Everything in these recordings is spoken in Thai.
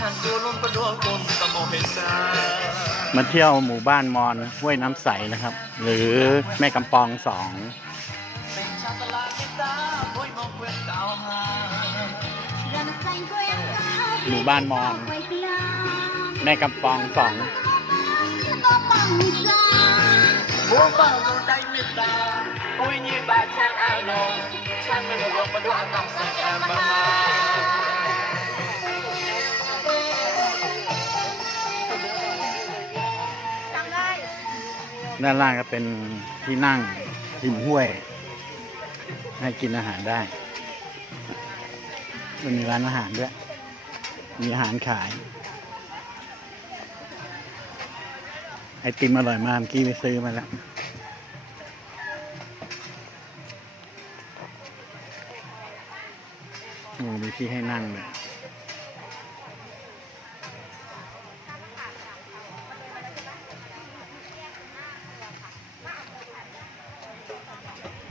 ฉันดูลมประดวงกุนตะโมเฮซามาเที่ยวหมู่บ้านมอนห้วยน้ำใสนะครับ หรือแม่กำปองสองเป็นชาตลาดิตาบอยมองเวทดาวหาหมู่บ้านมอนแม่กำปองสองมัวเบาดวงใจเมตตาโอ้ยยี่บาดฉันอานงฉันไม่รู้ว่าประดวงต้องสักแอมมา ด้านล่างก็เป็นที่นั่งริมห้วย ให้กินอาหารได้ มันมีร้านอาหารด้วย มีอาหารขาย ไอติมอร่อยมากเมื่อกี้ไปซื้อมาแล้วมีที่ให้นั่งเลย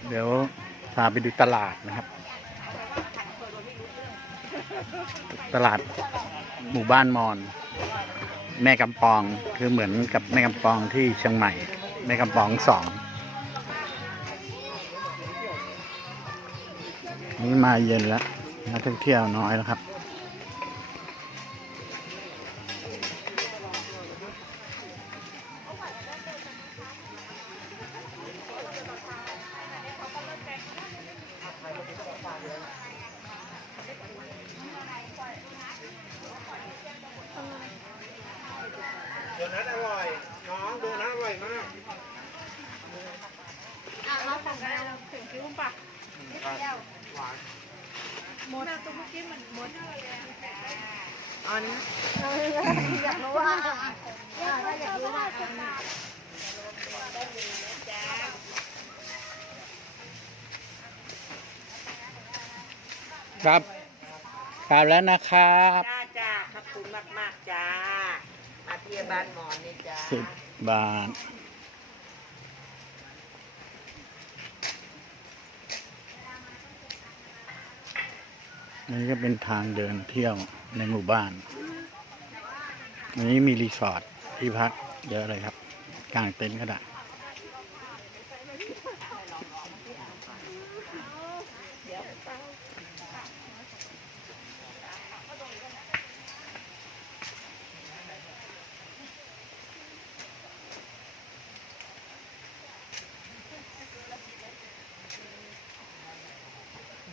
เดี๋ยวพาไปดูตลาดนะครับ ตลาดหมู่บ้านมอน แม่กำปองคือเหมือนกับแม่กำปองที่เชียงใหม่ แม่กำปองสองนี่มาเย็นแล้วนักท่องเที่ยวน้อยแล้วครับ นัทอร่อย น้องโดนัทอร่อยมากอะเราสั่งกันเราถึงคิ้วปะเดียวหวานหมดตัวเมื่อกี้มันหมดอันนี้อยากรู้ว่าอยากอยากรู้ว่าครับกลับแล้วนะครับ จ้าจ้าขอบคุณมากมากๆจ้า มาเทียบ้านหมอนี่จ้าสิบบาท นี่ก็เป็นทางเดินเที่ยวในหมู่บ้าน อันนี้มีรีสอร์ทที่พักเยอะเลยครับกางเต็นท์ก็ได้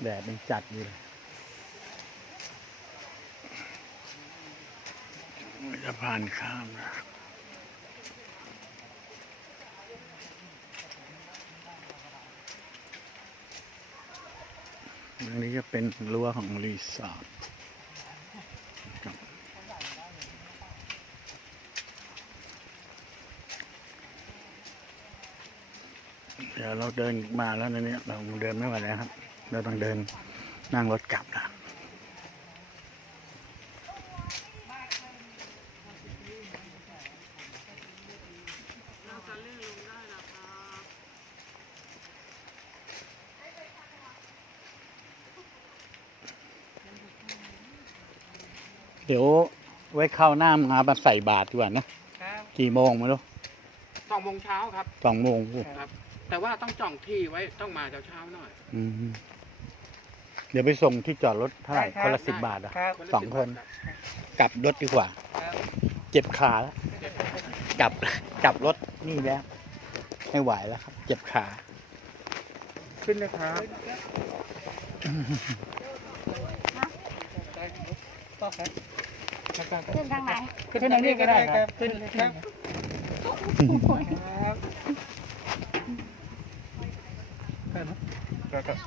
แดดมันจัดอยู่เลยจะผ่านข้ามนะตรงนี้ก็เป็นรั้วของรีสอร์ทเดี๋ยวเราเดินมาแล้วนะเนี่ยเราเดินไม่ไหวแล้วครับ เราต้องเดินนั่งรถกลับนะเดี๋ยวไว้เข้าวหน้ามามาใส่บาตรดีกว่านะ ครับกี่โมงไม่รู้สองโมงเช้าครับสองโมงพูครับ แต่ว่าต้องจองที่ไว้ต้องมาเช้าๆหน่อย อืมเดี๋ยวไปส่งที่จอดรถเท่าไหร่ได้ครับคนละสิบบาทอะครับสองคน กลับรถดีกว่า ครับเจ็บขาแล้วกลับกลับรถนี่แล้วไม่ไหวแล้วครับ เจ็บขา ขึ้นเลยครับต่อครับขึ้นทางไหนขึ้นทางนี้ก็ได้ครับขึ้นเลยครับครับครับ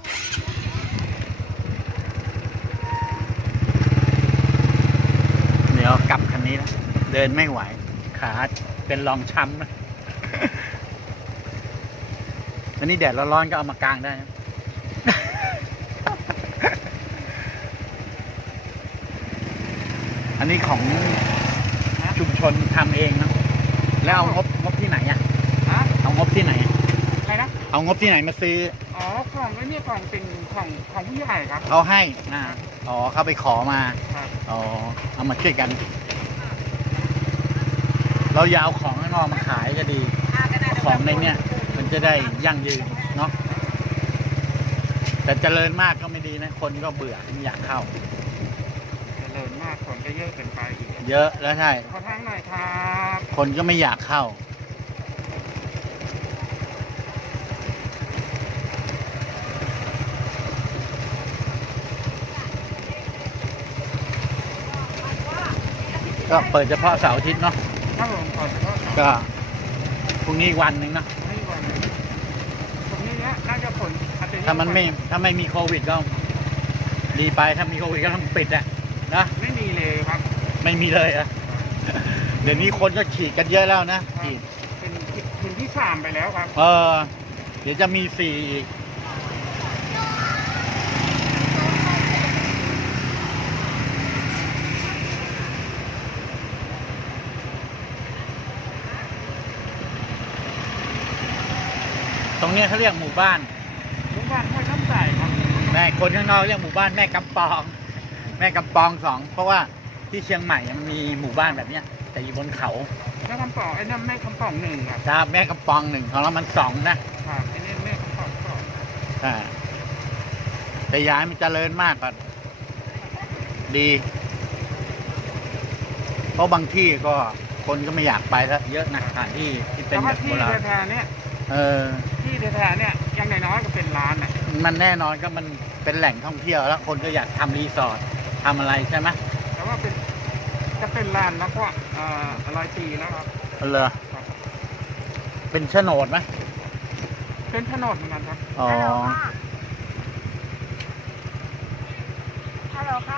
เดี๋ยวกลับคั นนี้แล้วเดินไม่ไหว ขาเป็นรองช้ำนะอันนี้แดดร้อนๆก็เอามากางได้นะอันนี้ของชุมชนทำเองนะแล้วเอางบงบที่ไหนอะฮะเอางบที่ไหนอะไรนะเอางบที่ไหนมาซื้ออ๋อของไอ้เนี่ยของเป็นของของผู้ใหญ่ครับเขาให้อ่าอ๋อเขาไปขอมาครับออ๋อเอามาช่วยกัน เราอยาเอาของข้างนอกมาขายก็ดี ของในเนี้ยมันจะได้ยั่งยืนเนาะแต่เจริญมากก็ไม่ดีนะ คนก็เบื่อไม่อยากเข้า เจริญมากคนก็เยอะเกินไปอีกเยอะแล้วใช่ขอทางหน่อยครับคนก็ไม่อยากเข้า ก็เปิดเฉพาะเสาร์อาทิตย์เนาะ ถ้าผมขอเฉพาะก็พรุ่งนี้อีกวันหนึ่งเนาะไม่วันตรงนี้เนี้ยน่าจะผลอาจจะเยอะถ้ามันไม่ถ้าไม่มีโควิดก็ ดีไปถ้ามีโควิดก็ต้องปิดอะนะไม่มีเลยครับ ไม่มีเลยอะเดี๋ยวนี้คนก็ฉีดกันเยอะแล้วนะฉีดเป็นคืนที่สามไปแล้วครับ เออ เดี๋ยวจะมีสี่อีก ตรงเนี้ยเขาเรียกหมู่บ้านทุกวันห้วยน้ำใสครับแม่คนข้างนอกเรียกหมู่บ้านแม่กำปอง แม่กำปองสองเพราะว่าที่เชียงใหม่มันมีหมู่บ้านแบบเนี้ย แต่อยู่บนเขาแม่คำปองไอ้นั่นแม่คำปองหนึ่งครับครับแม่กำปองหนึ่งของเรามันสองนะครับไอ้นี่แม่คำปองสองอ่าแต่ย้ายมันเจริญมากกว่าดี เพราะบางที่ก็คนก็ไม่อยากไปแล้วเยอะนะสถานที่ที่เป็นแล้วแบก็บโบที่ราณแถวๆเนี้ย เออ ที่แถวๆเนี้ยอยังน้อยๆก็เป็นร้านอะมันแน่นอนก็มันเป็นแหล่งท่องเที่ยวแล้วคนก็อยากทำรีสอร์ททำอะไรใช่ไหมแต่ว่าเป็นจะเป็นร้านแล้วก็เอ่อร้อยปีแล้วครับ เหรอเป็นโฉนดไหม เป็นถนนเหมือนกันครับ อ๋อ ฮัลโหลค่ะ